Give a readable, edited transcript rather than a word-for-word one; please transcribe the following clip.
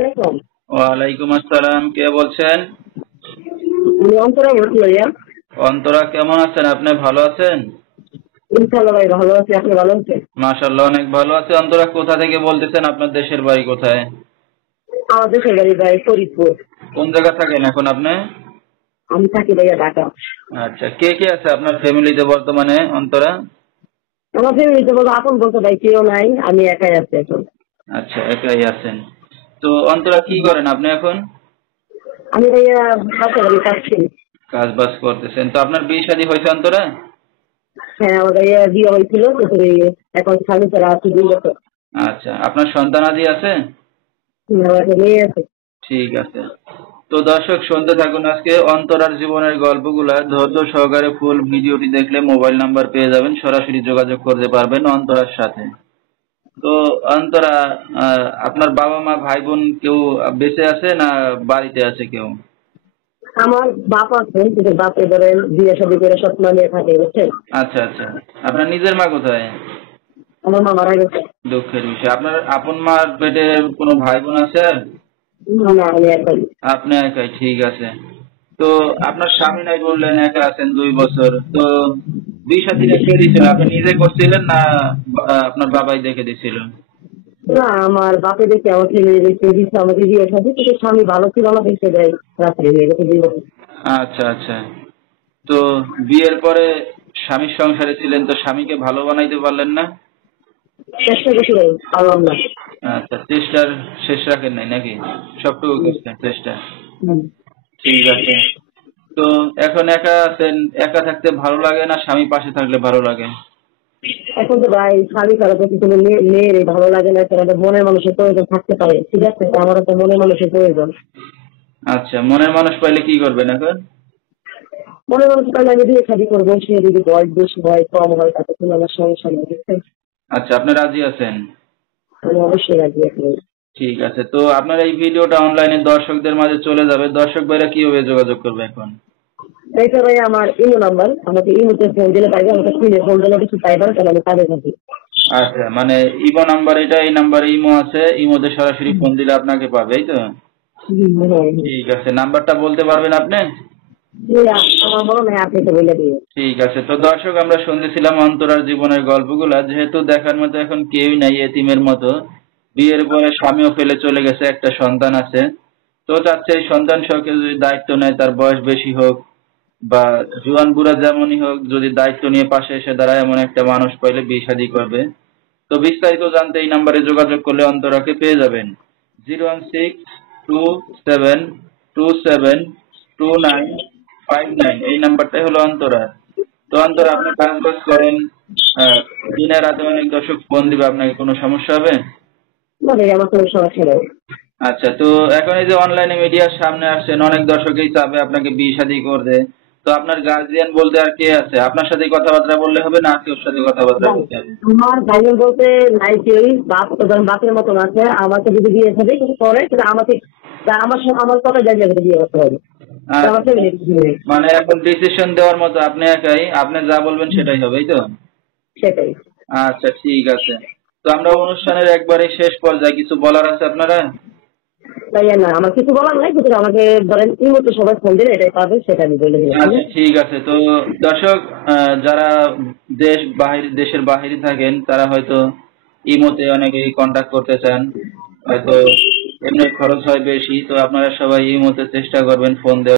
আসসালামু ওয়ালাইকুম আসসালাম। কে বলছেন? আমি অন্তরা বলছি ভাইয়া। অন্তরা, কেমন আছেন? আপনি ভালো আছেন? ইনশাআল্লাহ ভাই ভালো আছি, আপনি ভালো আছেন? মাশাআল্লাহ, অনেক ভালো আছে। অন্তরা, কোথা থেকে বলতেছেন? আপনার দেশের বাড়ি কোথায়? আমার দেশের বাড়ি ভাই ফরিদপুর। কোন জায়গা থাকেন এখন আপনি? আমি থাকি ভাইয়া ঢাকা। আচ্ছা, কে কে আছে আপনার ফ্যামিলিতে বর্তমানে, অন্তরা? আমার ফ্যামিলিতে বলতে আপন বলতে ভাই কেউ নাই, আমি একাই আছি এখন। আচ্ছা, একাই আছেন। তো অন্তরা, কি করেন আপনি এখন? আমি ভাইয়া বাসা বাড়ি থাকছি। কাজ বাজ করতেছেন। তো আপনার বিয়ে শাদী হয়েছে, অন্তরা? হ্যাঁ আমার ভাইয়া বিয়ে হয়েছিল, তারপরে এখন স্বামী ছাড়া আছি 2 বছর। আচ্ছা, আপনার সন্তানাদি আছে? আমার একটা মেয়ে আছে। ঠিক আছে। তো দর্শক, শুনতে থাকুন আজকে অন্তরার জীবনের গল্পগুলা। ধৈর্য সহকারে ফুল ভিডিওটি দেখলে মোবাইল নাম্বার পেয়ে যাবেন, সরাসরি যোগাযোগ করতে পারবেন অন্তরার সাথে। তো অন্তরা, আপনার বাবা মা ভাই বোন কেউ বেঁচে আছে না বাড়িতে আছে কেউ? আমার বাপ আছে, কিন্তু বাপে ধরেন বিয়ে শাদী করে সব মানিয়ে থাকে, বুঝছেন? আচ্ছা আচ্ছা। আপনার নিজের মা কোথায়? আমার মা মারা গেছে। দুঃখের বিষয়। আপনার আপন মার পেটে কোনো ভাই বোন আছে? না আমি একাই। আপনি একাই, ঠিক আছে। তো আপনার স্বামী নাই বললেন একা আছেন 2 বছর। তো বিয়ে শাদীটা কে দিয়েছিল? আপনি নিজে করছিলেন না আপনার বাবাই দেখে দিয়েছিল? না আমার বাপে দেখে আমার ছেলে দেখে দিচ্ছে, আমাকে বিয়ে শাদী কিন্তু স্বামী ভালো ছিল না দেখে দেয় রাত্রে বিয়ে গেছে 2 বছর। আচ্ছা আচ্ছা। তো বিয়ের পরে স্বামীর সংসারে ছিলেন, তো স্বামীকে ভালো বানাইতে পারলেন না? চেষ্টা করছিলাম, পারলাম না। আচ্ছা, চেষ্টার শেষ রাখেন নাই নাকি? সবটুকু করছেন চেষ্টা। হুম। ঠিক আছে। তো এখন একা আছেন, একা থাকতে ভালো লাগে না স্বামী পাশে থাকলে ভালো লাগে? এখন তো ভাই স্বামী ছাড়া তো কিছু মেয়ের ভালো লাগে না, কারণ মনের মানুষের প্রয়োজন থাকতে পারে, ঠিক আছে? তো আমারও তো মনের মানুষের প্রয়োজন। আচ্ছা, মনের মানুষ পাইলে কি করবেন এখন? মনের মানুষ পাইলে আমি বিয়ে শাদী করবো, সে যদি বয়স বেশি হয় কম হয় তাতে কোনো আমার সমস্যা নেই, বুঝছেন? আচ্ছা, আপনি রাজি আছেন? আমি অবশ্যই রাজি আছি। ঠিক আছে। তো আপনার এই ভিডিওটা অনলাইনে দর্শকদের মাঝে চলে যাবে। দর্শক ভাইরা কিভাবে যোগাযোগ করবে এখন? এইটা ভাই আমার ইমো নাম্বার, আমাকে ইমোতে ফোন দিলে পাইবে, আমাকে স্ক্রিনে ফোন দিলে কিছু পাইবেন, তাহলে আমি কাজে থাকি। আচ্ছা, মানে ইমো নাম্বার এটা, এই নাম্বারে ইমো আছে, ইমোতে সরাসরি ফোন দিলে আপনাকে পাবে, এই তো? ঠিক আছে, নাম্বারটা বলতে পারবেন আপনি? আমার মনে হয় আপনি তো বলে দিয়ে। ঠিক আছে। তো দর্শক, আমরা শুনতেছিলাম অন্তরার জীবনের গল্পগুলা। যেহেতু দেখার মতো এখন কেউই নাই, এতিমের মতো, বিয়ের পরে স্বামীও ফেলে চলে গেছে, একটা সন্তান আছে। তো চাচ্ছে এই সন্তান সহকে যদি দায়িত্ব নেয়, তার বয়স বেশি হোক বা জুয়ান বুড়া যেমনই হোক, যদি দায়িত্ব নিয়ে পাশে এসে দাঁড়ায় এমন একটা মানুষ পাইলে বিয়ে শাদী করবে। তো বিস্তারিত জানতে এই নাম্বারে যোগাযোগ করলে অন্তরাকে পেয়ে যাবেন। 01627272959, এই নাম্বারটাই হলো অন্তরা। তো অন্তরা, আপনি কাজ বাজ করেন, দিনে রাতে অনেক দর্শক ফোন দিবে, আপনাকে কোনো সমস্যা হবে? না ভাই আমার কোনো সমস্যা নেই। আচ্ছা, তো এখন এই যে অনলাইনে মিডিয়ার সামনে আসছেন, অনেক দর্শকই চাবে আপনাকে বিয়ে শাদী করতে। তো আপনার গার্জিয়ান বলতে আর কে আছে? আপনার সাথে কথাবার্তা বললে হবে না আত্মীয়র সাথে কথাবার্তা বলতে হবে? আমার গার্জেন বলতে নাই কেউই, বাপ তো ধরেন বাপের মতন আছে, আমাকে যদি বিয়ে হবে কিছু করে কিন্তু আমাকে আমার কথা জানিয়ে বিয়ে করতে হবে। তো আচ্ছা, আমার ফ্যামিলি কিছু নেই। মানে এখন ডিসিশন দেওয়ার মতো আপনি একাই, আপনি যা বলবেন সেটাই হবে, এই তো? সেটাই। আচ্ছা, ঠিক আছে। তো আমরা অনুষ্ঠানের একবারে শেষ পর্যায়ে কিছু বলার আছে আপনারা? তাই না আমার কিছু বলার নাই, কিন্তু আমাকে ধরেন এই মতো সবাই ফোন দিলে এটাই পাবে, সেটা আমি বলে দিলাম। আচ্ছা, ঠিক আছে। তো দর্শক, যারা দেশের বাহিরে থাকেন, তারা হয়তো ইমোতে অনেকেই কন্ট্যাক্ট করতে চান, হয়তো এমনি খরচ হয় বেশি। তো আপনারা সবাই ইমোতে চেষ্টা করবেন ফোন দেওয়ার।